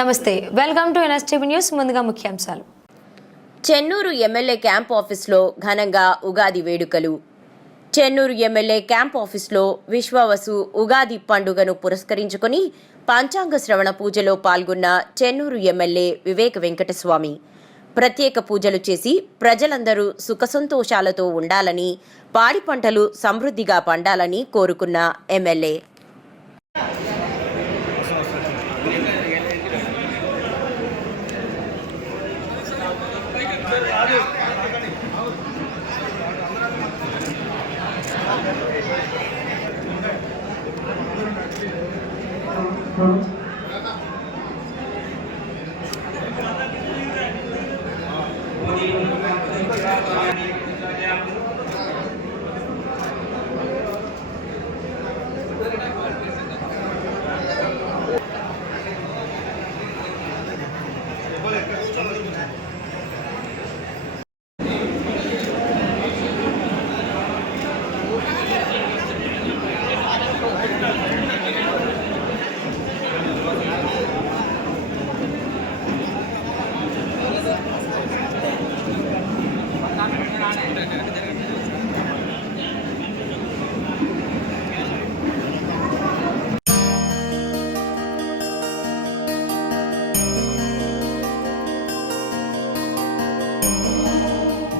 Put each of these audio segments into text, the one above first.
నమస్తే, welcome to NSTV news. ముందుగా ముఖ్యాంశాలు. చెన్నూరు ఎమ్మెల్యే క్యాంప్ ఆఫీస్లో ఘనంగా ఉగాది వేడుకలు. చెన్నూరు ఎమ్మెల్యే క్యాంప్ ఆఫీస్లో విశ్వవసు ఉగాది పండుగను పురస్కరించుకుని పంచాంగ శ్రవణ పూజలో పాల్గొన్న చెన్నూరు ఎమ్మెల్యే వివేక వెంకటస్వామి ప్రత్యేక పూజలు చేసి ప్రజలందరూ సుఖసంతోషాలతో ఉండాలని, పాడి పంటలు సమృద్ధిగా పండాలని కోరుకున్న ఎమ్మెల్యే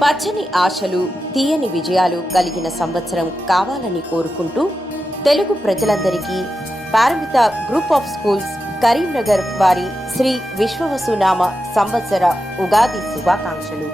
పచ్చని ఆశలు, తీయని విజయాలు కలిగిన సంవత్సరం కావాలని కోరుకుంటూ తెలుగు ప్రజలందరికీ Paramita group of schools Karimnagar వారి శ్రీ విశ్వవసునామ సంవత్సర ఉగాది శుభాకాంక్షలు.